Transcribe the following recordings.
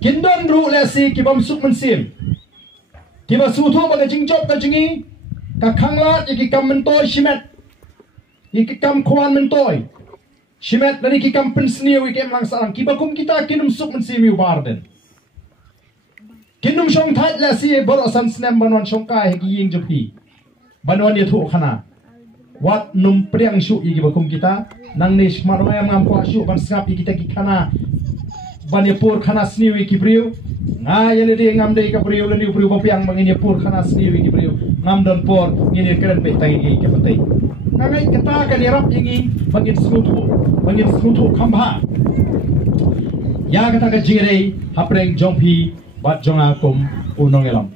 Kindon ru lesi kibam suk mensim. Kiba sutu baga jingjob ka jingi. Ka khanglat iki kam mentoy shimet. Iki kam kwan mentoy. Shimet dari iki kam pensniu iki emlang sarang. Kiba kum kita kinum suk mensim yu barden. Kinum shong thait lesi borosan snem banon shongkai heki ying jopi. Banon dia thu khana. Wat num priang shu iki bakum kita. Nang nish maroya ngam kwa shu ban sngap kita ki khana. Banipur khana sniu iki briu. Nga yele dia ngam dei ka briu leni briu bapiang bangini pur khana sniu iki briu. Ngam don por ngini keren pe tai iki ke patai. Ngai kata kan yarap ingi bangin snutu khamba. Ya kata ka jire hapreng jongpi bat jonga kum unong elam.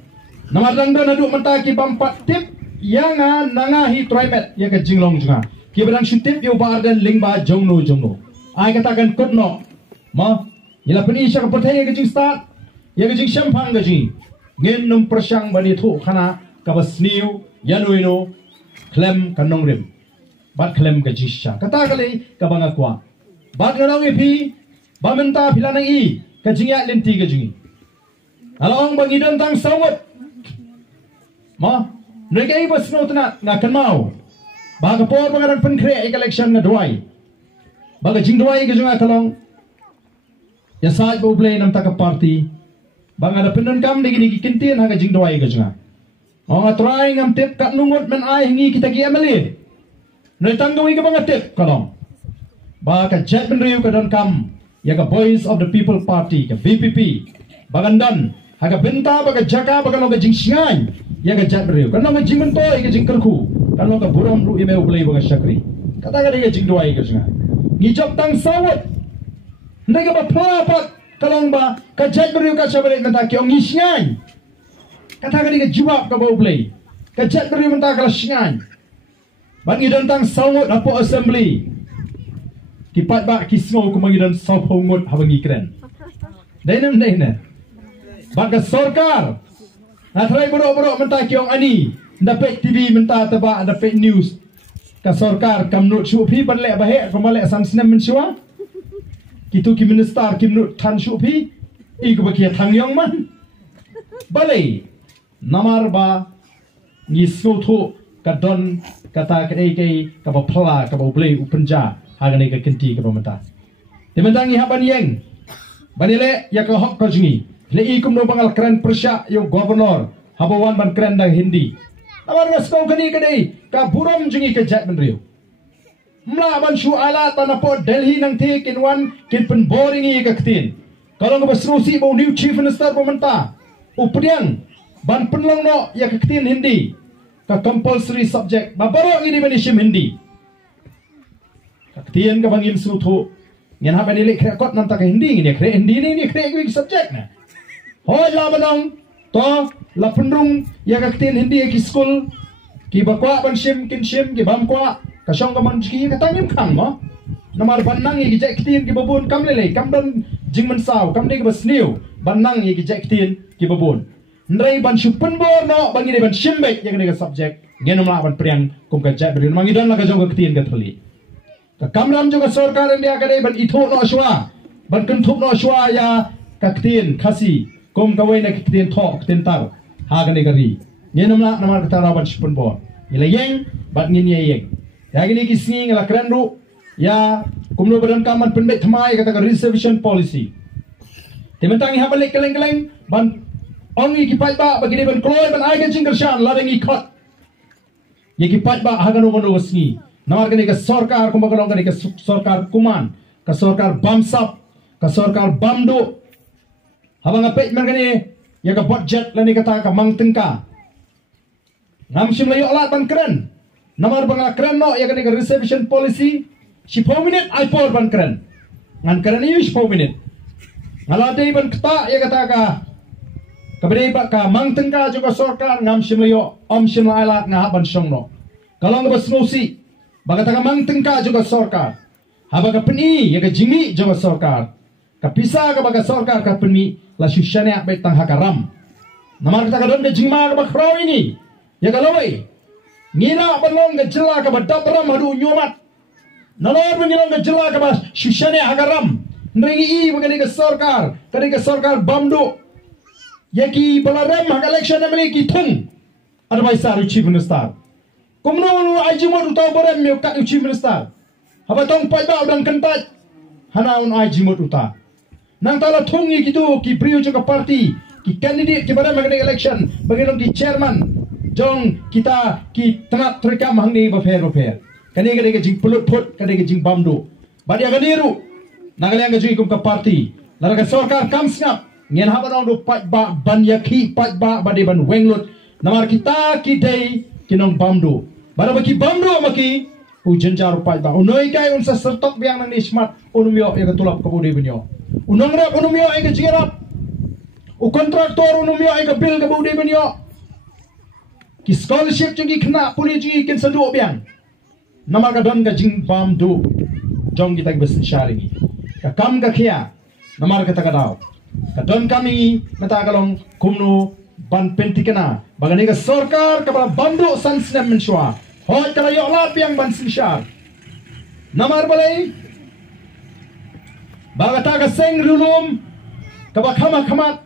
Namadang don adu menta ki bampat tip yanga nanga hi trimet ya ka jinglong junga. Ki badang shutip yu barden lingba jongno. Ai kata kan kutno. Ma ila pani sya ka patai ka jing start. Ya ka jing shampang ka jing. Ngin num prasyang bani thu khana ka basniu yanuino klem kanong rim. Bat klem ka jisha. Kata kali ka bangakwa. Bat nganong ipi bamenta pilanang i ka jingya linti ka jingi. Along bangidon tang sawat. Ma negay basno tana ngakan mau. Baga por bangaran penkre election na duai. Baga jing duai ka junga kalong. Ya saat bo play nam taka party. Banga na penon kam digi kintin ha ka jing duai ka junga. O try ngam tip kat nungot men ai hingi kita ki amali. Noi tanggawi ka banga tip kalong. Baga jet ben riu ka don kam. Ya ka Voice of the People Party ka VPP. Bagandan ha ka benta baga jaka baga no ka jing singai. Ya ka jet ben riu. Kan no ka jing mento ka jing kerku. Kan no ka buram ru ime play baga syakri. Kata ka digi jing duai ka junga. Ngijop tang sawat. Ndai ka ba pelapat kalong ba ka jet ben riu ka sabalik menta ki ong singai. Kata ka digi jawab ka bau play. Ka jet ben riu menta ka singai. Bangi dan tang sawat apo assembly. Kipat ba kismo kumangi dan sopongot habangi keren. Dainam daina. Baka sorkar. Atrai borok-borok menta kiong ani. Dapat TV menta teba dapat news. Ka sorkar kamnut syupi banlek bahek kemalek sansnem mensua. Kitu ki minister kimnut tan syupi. Iku bakia tangyong man. Balai. Namar ba ngisnutu kadon kata kai ka bapla ka boblei upenja. Hagan ika kenti ke pemerintah. Dimentangi haban yang. Banile ya ka hok ka jingi. Le ikum no bangal keren persya yo governor. Habawan ban keren dah Hindi. Namar ngaskau kani kadai ka buram jingi ke jat benriu. Mla ban shu ala tanapo Delhi nang thi kinwan kin pen boring i ka ktin. Kalau ngabasrusi bo new chief minister pemerintah. Upriang ban penlong no ya ka ktin Hindi. Ka compulsory subject. Babaro ini banishim Hindi. Katian ka bangin sutu. Ngan haban ile krekot nam taka Hindi ni kre Hindi ni kre wi subject na. Hoi la banong to la pendrung ya katian Hindi ki school ki bakwa ban shim kin shim ki bamkwa ka shong ka man ki ka tangim khang mo. Namar banang ki jek katian ki babun kam lele kam don jing man saw kam de ki basniu banang ki jek katian ki babun. Ndrai ban shupen bor no bangi de ban shimbe ya ka subject ngenom la ban priang kum ka jek berin mangi don la ka jong ka katian ka thali. Kamram juga sorkar India kadai ban ithok no shwa ban kenthuk no shwa ya kaktin khasi kom kawai na kaktin thok tin tar ha gani gari nyenamla namar kata rawan spun bo ila yeng bat ngin ye yeng ya gini kising la krenru ya kumno badan kaman penbet thamai kata reservation policy timentangi ha balik keleng-keleng ban ongi kipat ba bagini ban kloy ban ai jing kershan la dengi khot ye kipat ba ha gano gano wasni Namar kani ka sorkar kumagalong kani ka sorkar kuman, ka sorkar bamsap, ka sorkar bamdo. Habang apet man kani ya ka budget lani kata ka mangtengka. Ngamsim layo alat ban keren. Namar bang keren no ya kani ka reservation policy. 10 minit ay por ban keren. Ngan keren iyo 10 minit. Ngalatay ban kata ya kata ka kabede ba ka mangtengka juga sorkar ngamsim layo omsim la alat nga ban syong no. Kalau ngebas ngosi baga taga mang tengka juga sorkar. Habaga peni ya ka jingi juga sorkar. Kapisa ka baga sorkar ka peni la shushania bet tang hakaram. Namar ka don ka jingma ka bakrau ini. Ya ka lawai. Ngina balong ka jela ka badabram hadu nyomat. Nalor ngilong ka jela ka bas shushania hakaram. Nrengi bagani ke sarkar, kani ke sarkar bamdu. Yaki balarem hak election nameli ki thung. Advisor chief minister. Kumno ajimot utau barem mi kat chief minister. Haba tong pai ba udang kentat. Hana un ajimot uta. Nang tala thung ni kitu ki brio juga parti, ki candidate ki barem bagani election, bagani ki chairman. Jong kita ki tengah terikam hang ni bafair. Kani ke jing pulut put, kani ke jing bamdu. Badi agadiru. Nangaliang ke jing kum ke parti. Lara ke sarkar kam snap. Ngen habanong do pat ba ban yaki pat ba badi ban wenglut namar kita kidai kinong bamdu bara baki bamdu maki ujen jaru pat ba unoi kai unsa sertok biang nang ni smart unumyo ya ketulap kabudi benyo unong rap unumyo ai ke jirap u kontraktor unumyo ai ke bil kabudi benyo ki scholarship jingi kena puli jingi kin sadu biang namar ka don ka jing bamdu jong kita besin sharing ka kam ka khia namar ka takadau Kadon kami matagalong kumno ban pentikena bagani ka sarkar kabala bamdu sansnem mensua hoy kala yo lat piang ban sinshar namar balai bagata ka seng rulum kaba khamat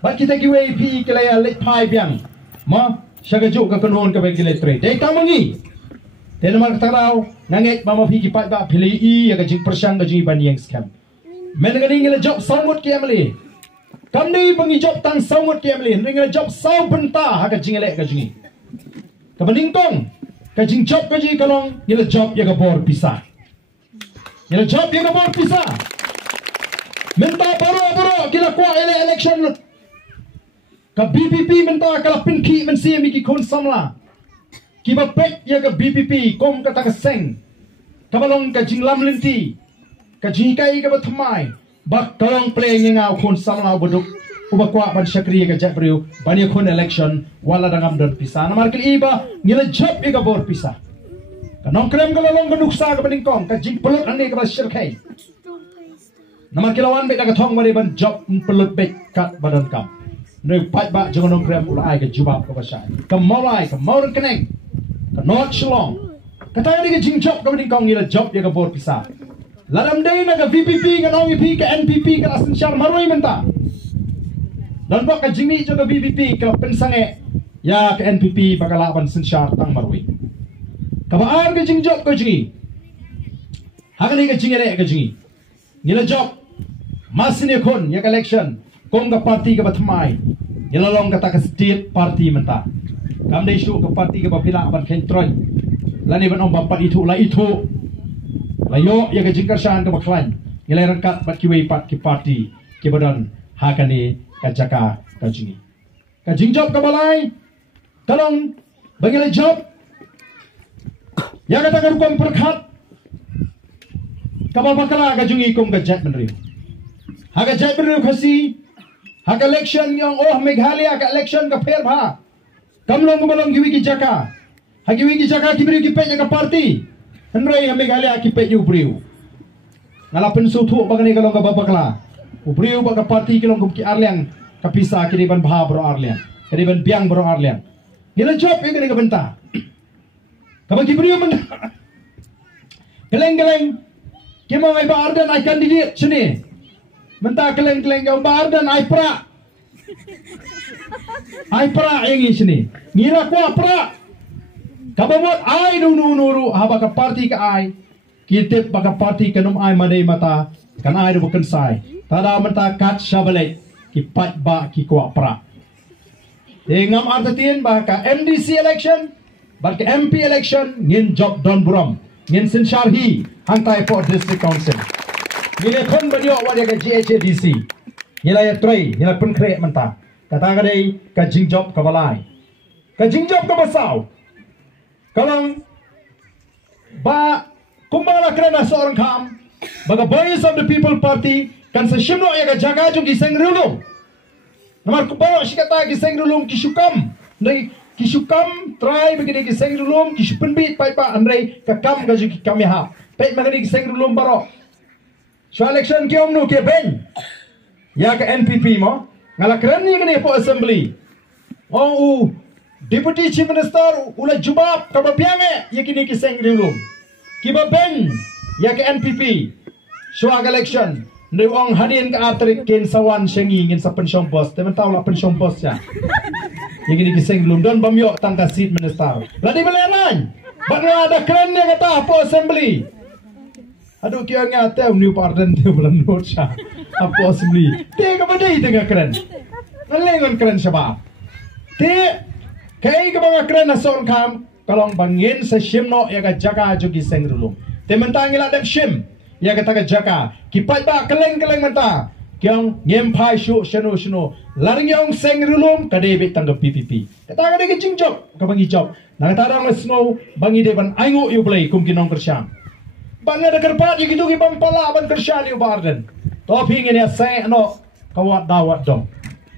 ba kita ki wei pi kala ya let pai piang ma shaga juk ka kanon ka bagi letre dei tamangi tenamar tarau nanget mama pi ki pat ba phili I ya ka jing persang ka jing ban yang scam Mengenai ngela job sangut kiamli, kami bengi job tang sangut kiamli. Ngela job sau benta hak jingelek kajingi. Kebening tong kajing job kaji kalong ngela job ya kabor pisah. Ngela job ya kabor pisah. Menta boro kila kuah election. Ka BPP menta kala pinki mensi miki kon samla. Kiba pek ya ka BPP kom kata keseng. Kabalong kajing lam lenti. Kajikai ka batmai bak tolong play ngau kon samla boduk ubakwa ban syakri ka jak brio bani kon election wala dangam don pisa namar kil iba ngila job iga bor pisa kanong krem kalong ganuksa ka beningkong ka jing pelut ande ka syirkai namar kilawan be ka thong mari ban job pelut be kat badan kam noi pat ba jonong krem ulai ka jubab ka basai ka maulai ka maur keneng ka not shlong kata ni ka jing job ka beningkong ngila job iga bor pisa Ladam day na ka VPP ka NPP ka NPP ka asin syar maroi menta. Dan bak ka jimi jo ka VPP ka pensange ya ka NPP bakalaban sin syar tang maroi. Kabaan ka jing job ka jingi. Hakani ka jingere ka jingi. Nila job masin kon ya ka election kong ka party ka batmai. Nila long ka ta ka state party menta. Kam day shu ka party ka bapila ban kentroy. Lani ban om bapat itu la itu. Layo ya ke jingkar shan ke baklan ngilai rangkat bat kiwei pat ki party ki badan hakani ka jaka ka jingi ka jingjob ka balai kalong bangile job ya kata ka rukom perkhat ka bakala ka jingi kom ka jat menri ha ka jat menri khasi ha ka election yang Meghalaya ka election ka pher bha kamlong ka balong kiwi ki jaka ha kiwi ki jaka ki bri ki pe ka party Henry Meghalaya ki pe ubriu. Ngalapen sutu bagani kalong ka babakla. Ubriu baga parti kilong ki arliang kapisa kiriban bha bro arliang. Kiriban biang bro arliang. Ngila job igani ka benta. Kabagi briu men. Keleng kimo ai ba ardan ai candidate sini. Menta keleng ka ba ardan ai pra. Ai pra yang sini. Ngira ko pra. Kabamot ay nuru haba ka party ka ay kitip baka party kanum ay manay mata kan ay bukan sai tada mata kat shabale ki pat ba ki kwa pra ngam artatin ba ka MDC election ba ka MP election ngin job don buram ngin sin sharhi hangtai for district council ngile kon badio wadia ka GHDC ngila ya trai ngila pun kre menta kata ka dei ka jing job ka balai ka jing job ka basaw Kalang ba kumbala kerana seorang kam baga Voice of the People Party kan sa shimno ya ga jaga jung giseng rulum namar kumbala shikata giseng rulum kisukam nei kisukam try begini giseng rulum kisupenbit pai pa andrei ka kam ga jung kam ya pet magani giseng rulum baro so election ki omnu ke ben ya ka NPP mo ngala keren ni ngani po assembly oh Deputy Chief Minister ula jubab kababiange yakini kiseng rilum kiba ben ya ke NPP Suag election. Nếu ông hadin ke atrik ken sawan sengi ngin sa pensiong pos, teman tahu lah pensiong pos ya. Yang ini kiseng belum don bamyo tangka seat minister. Ladi beleran. Bakal ada keren yang kata apa assembly. Aduh kira ngata new pardon tu belum nocha. Apa assembly. Te kepada tengah keren. Nalengon keren sebab. Te kai ke bang keren asal kam kalau bangin sa shimno ya ka jaga jo kiseng dulu. Te mentangila dep shim. Ya kata ke jaka kipat ba keleng mata kyang ngem phai shu shano laring yong seng rulum kade be tang PPP kata kade ke jingjob ka bangi job na kata dang snow bangi de ban aingo yu play kum kinong kersyam banga de kerpat yu gitu ki bang pala ban kersyam yu barden topi ngene sai no kawat dawat dong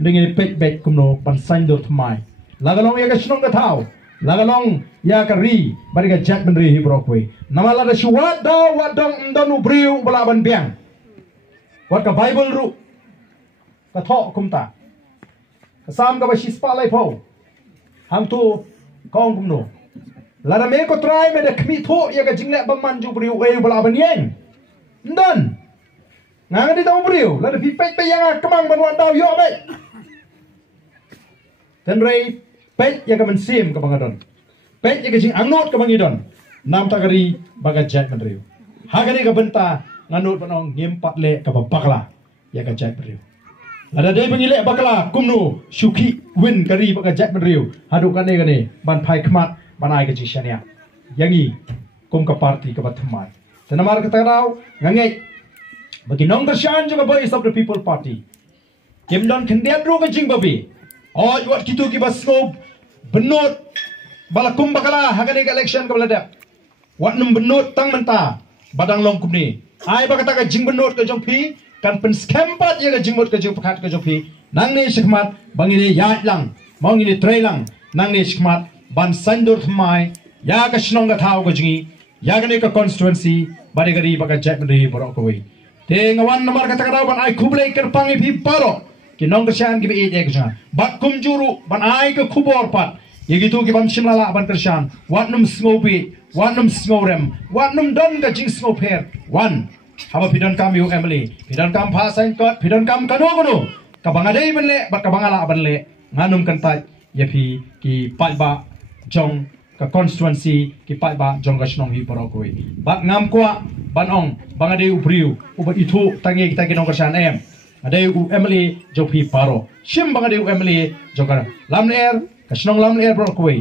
dengan pek bet kumno ban sandor thmai lagalong ya ka shnong ka thau lagalong ya ka ri bari ka jack ben ri hi brokwe namala da shuwat da wadong ndonu briu balaban biang wat ka bible ru ka tho kumta ka sam ka ba shispa lai pho ham tu kong kumno la da me ko try me da khmi tho ya ka jingle ba manju briu e balaban yeng ndan ngang di tong briu la da pi pek pe yang kamang ban wan daw yo be ten rei pek ya ka men sim ka bangadon pek ya ka jing angnot ka bangidon nam takari baga jat mandriu hagani ka benta nganut panong ngimpat le ka bakla ya ka jat mandriu ada de bangile bakla kumnu syuki win kari baga jat mandriu hadu kane ban phai khmat banai ka jishania yangi kum ka party ka bathmai tanamar ka tarau ngangai bagi nong bersyan juga voice of the people party kimdon khendiat ru ka jing babi oi wat kitu ki basnob benut balakum bakala hagani ka election ka balada wat num benut tang menta badang long kumni ai bakata ka jing benut ka jongpi kan pen scam pat ya ka jingmut ka jong pakhat ka jongpi nang ni sikmat bangini ya lang mong ini tray lang nang ni sikmat ban sandur thmai ya ka shnong ka thau ka jingi ya ka ne ka constituency bari gari baka jat mri borok ko wi te ngawan nomor kata ka ban ai khublei kerpangi phi paro ki nong ka shan ki be e ka bat kum juru ban ai ka khubor pat yegitu ki bam shimlala ban kershan wat num smopi wat num smorem wat num don ka jing smoper one haba pidon kam yu emily pidon kam pha sain kot pidon kam kanu ka bangadei benle bat ka bangala benle nganum kan tai yepi ki patba jong ka constituency ki patba jong ka shnong hi porokoi bat ngam kwa banong bangadei ubriu uba itu tangi kita ki nong kershan em adei u emily jopi paro shim bangadei u emily jogar lamner kasnong lam air brokoi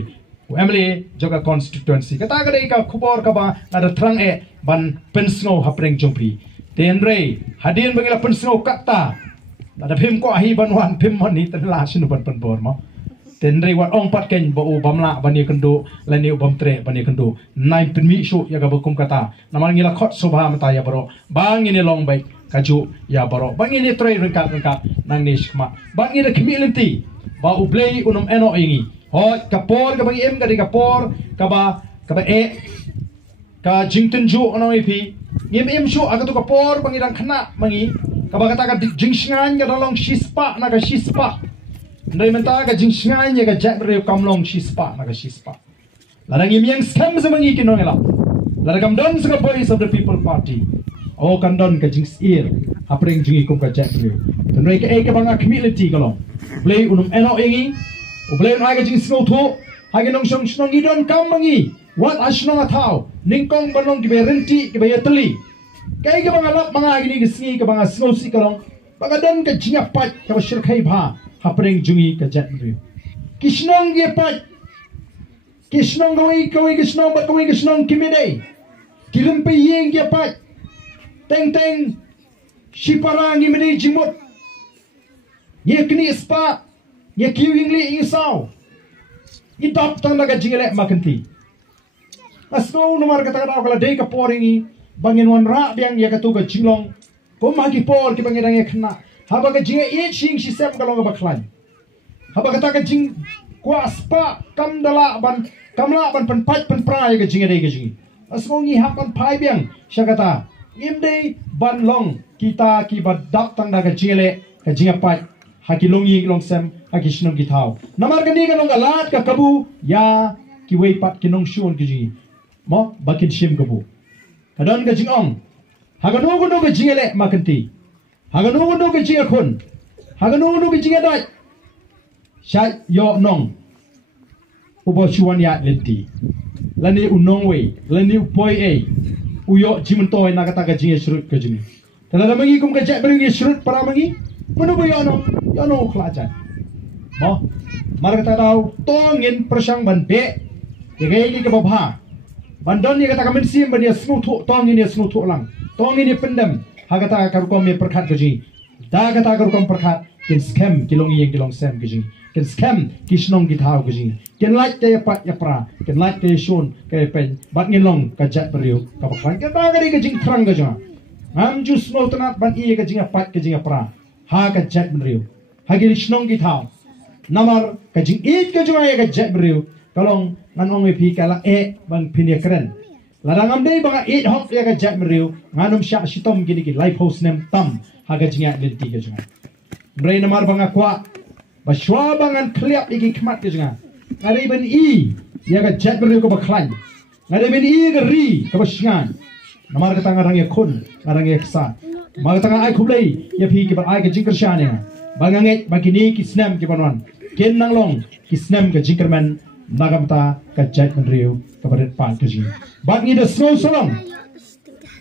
emily joga constituency kata kadai ka khubor ka ba ada thrang e ban pensno hapreng jompi tenre hadin bangila pensno kata ada phim ko ahi ban wan phim mani tan la sinu ban pan bor mo tenre wat ong pat ken bo bamla bani kendo lani bam tre bani kendo nai pinmi shu ya ga bokum kata namal ngila khot sobha mata ya bro bang ini long bai kaju ya bro bang ini tre rengkat nang ni skma bang ini khmilenti ba ublei unum eno ingi hoi kapor ka bang em ka di kapor ka ba e ka jingten ju ono ipi em shu aga tu kapor bang irang khana mangi ka ba kata ka jingsngan ka dalong shispa na ka shispa ndai menta ka jingsngan ye ka jak re kamlong shispa na ka shispa larang im scam sa mangi kinong ela larang don sa voice of the people party o kan don ka jings ear apreng jingi kum ka jak re tenoi ka e ka bang community kalong play unum eno ingi ublay unai ka jing snow tho hagi nong song snong idon kam mangi wat asnong athau ningkong banong ki berenti ki bayatli kai ka bang alap manga gini ki singi ka bang snow si kalong bagadon ka jinga pat ka shir khai bha hapreng jungi ka jet ri kisnong ge pat kisnong kawai kisnong ba kawai kisnong kimidei kirim pe yeng ge pat teng shiparang imedi jimut ye kini spa ye kiwingli isau idap tang naga jingele makanti asno nomor kata kata kala dei ka poringi bangin wan ra biang ye katu ka jinglong ko magi por ki bangin ye khna haba ka jinge ye ching si sem kalong ba khlan haba kata ka jing kwa spa kamla ban pan pat pan prai ka jinge dei ka jingi asno ngi hapan pai biang syakata imdei ban long kita ki badak tang naga jingele ka jinga pat haki longi long sem haki shnong ki thau namar ka ni ka long alat ka kabu ya ki wei pat ki nong shun ki ji mo bakin shim kabu kadon ka jing ong Haganu ke jingale makanti. Haganu ke jingakun. Haganu ke jingadai. Syai yo nong. Ubo chuan ya lenti. Lani unong we, lani upoi e. Uyo jimentoy nakata ka jinga shrut ke jini. Tala mangi kum ka jek beringi shrut para mangi. Manu bo yo nong khlajan. Mo. Markata daw tongin persang ban be. Yegai ke babha. Bandon ni kata kamen sim ban ya snutu tongin ya snutu lang. Tongin ya pendam. Hagata karukom me perkhat ke jini. Da kata karukom perkhat kin scam kilongi yang kilong sem ke jini. Ken scam kisnong githau ke jing ken like ke pat ya pra ken like ke shon ke pen bat ngilong ka jat beriu ka bakran ke ta ke jing thrang ke jang am ju sno tanat ban i ke jing pat ke jing pra ha ka jat beriu ha ke kisnong githau namar ke jing it ke jang ya ke jat beriu kalong nanong pi kala e ban pinia keren ladang am dei banga it hop ya ke jat beriu nganum syak sitom gini ki life house nem tam ha ke jing ya lenti ke jang brei namar banga kwa Baswa bangan kliap iki kemat ke jenga. Ngari ben i ya ga jet beriu ke baklan. Ngari ben i ke ri ke basingan. Namar kata ngarang ya kun, ngarang ya ksa. Mar kata ai khublei ya phi ke ba ai ke jingkershan ya. Banganget bagini ki snam ke banwan. Ken nanglong ki snam ke jingkerman nagamta ke jet beriu ke badet pan ke jing. Bat ni de snow solong.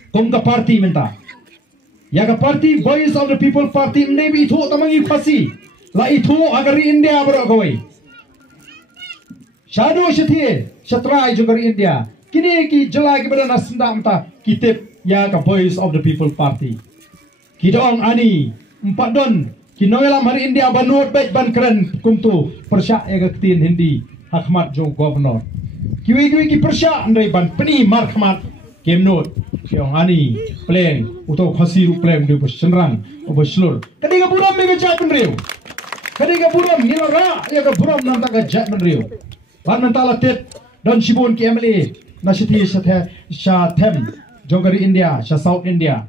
Kum ka party menta. Ya ka party Voice of the People Party nebi thu tamangi khasi. La itu agar India berokoi. Shadow setie, setrai juga India. Kini ki jelai ki berana sendam ta kitip ya ka Voice of the People Party. Kita orang ani empat don. Kini dalam hari India banut baik ban keren kumtu persyak ya ka ketin Hindi hakmat jo governor. Kiwi ki persyak andai ban peni markmat kemnot. Kiong ani pleng utau khasiru pleng di bersenrang berselur. Ketiga buram mega jat penriu. Kadiga buram nilara ya ka buram nanta ka jat menriu. Ban mentala tet don sibun ki emli nasiti sha them jogari India sha South India.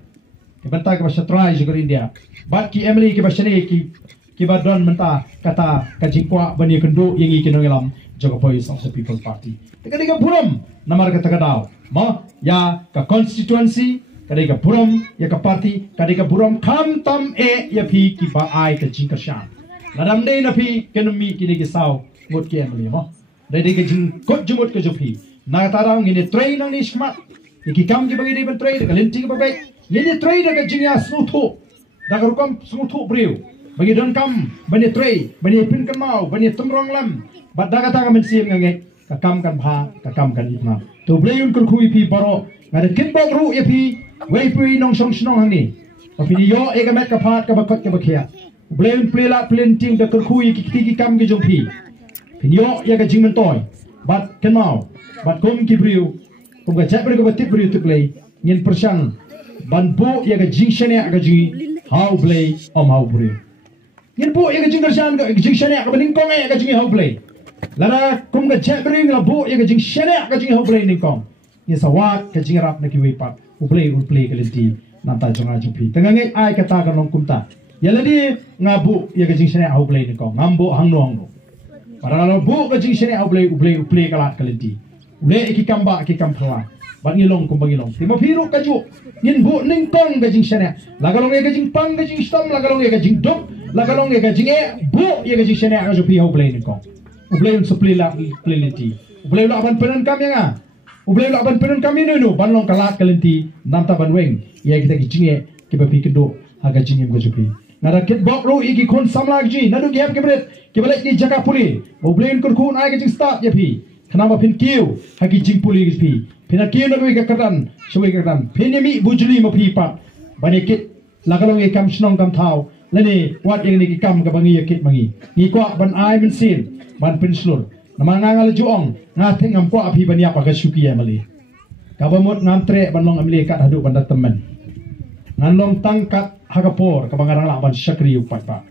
Ke benta ka shatrai jogari India. Bat ki emli ki basane ki ba don menta kata ka jingkwa bani kendu yang iki nongelam joga Voice of the People Party. Kadiga buram namar kata kadau. Ma ya ka constituency kadiga buram ya ka party kadiga buram kam tam e ya pi ki ba ai ka jingkashan. Nadam day na pi kenumi kini kisau ngot ke emli mo. Dai ke jing kot jumut ke jopi. Na tarang ini train nang ni smart. Iki kam ki bagi dei ben train ka linti ke babai. Ini train ka jingya snutu. Da ka rukam snutu briu. Bagi don kam bani train bani pin kamau bani tumrong lam. Bad da kata ka men sim ngange ka kam kan bha ka kam kan itna. Tu bleun kur khui pi baro. Ngada kin bok ru ye pi wei pi nong song snong hang ni. Pa pi yo e ka met ka phat ka bakot ka bakhia. Blame plela plenting da kurkhui ki kam ki jompi pinyo ya ka jingmen toy bat kenau bat kom ki briu kom ga chapre ko batip briu tu play ngin persang ban bo ya ka jingshane ka ji how play how briu ngin bo ya ka jingshane ka jingshane ka baning kong ya ka jing how play lana kom ga chapre ngla bo ya ka jingshane ka jing how play ning kong ni sawat ka jingrap na ki wi pat u play ka lenti nanta jonga jompi tengange ai ka ta ka long kumta Yaladi ngabu ya kajing sene au play ni kong ngambo hangno para kalau bu kajing sene au play kalat kalenti ule iki kamba iki kampala bangilong kumbangilong timo piru kaju nin bu ning kong kajing sene lagalong ya kajing pang kajing stom lagalong ya kajing dop lagalong ya kajing bu ya kajing sene au pi au play ni kong uplay un supply la plenty uplay la ban penen kam ya uplay la ban penen kam ni no banlong kalat kalenti namta banweng ya kita kajing ke bapi kedo aga jingem gajupi nada kit bok ro iki kon samlag ji nadu gem kebret kebalik ni jaka puli oblen kur kun ai gajing start ya pi kenapa pin kiu hagi jing puli gi pi pina kiu nadu ga kadan shoi ga kadan pinemi bujuli mo pi pa bani kit lagalong e kam snong kam thau lani wat yang ni ki kam ka bangi ya kit mangi ni kwa ban ai min sin ban pin slur nama ngangal juong ngathing ngam kwa api ban ya pa ga shuki ya mali kabamot ngam tre ban long amli kat hadu ban temen nganlong tangkat hagapor kabangarang laban syakri upat pa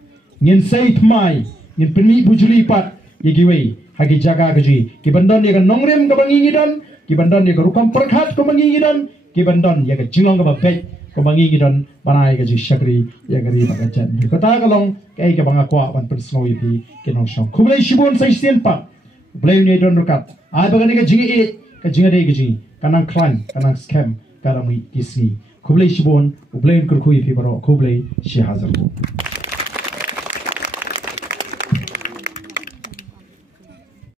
ngin sait mai ngin peni bujuli pat yegiwe hagi jaga gaji ki bandon ye nongrem ka bangi ngidon ki bandon ye rukam perkhat ko bangi ngidon ki bandon ye jinglong ka babe ko bangi ngidon banai gaji syakri ye gari bagajan kata kalong kai ka bangakwa ban persno yipi kenong shong kumlei shibon sai sien pa blai ne don rukat ai bagani ka jingi e ka jingade gaji kanang klan kanang scam karami kisni kublai shibon ublai kurkui fi baro kublai shi hazar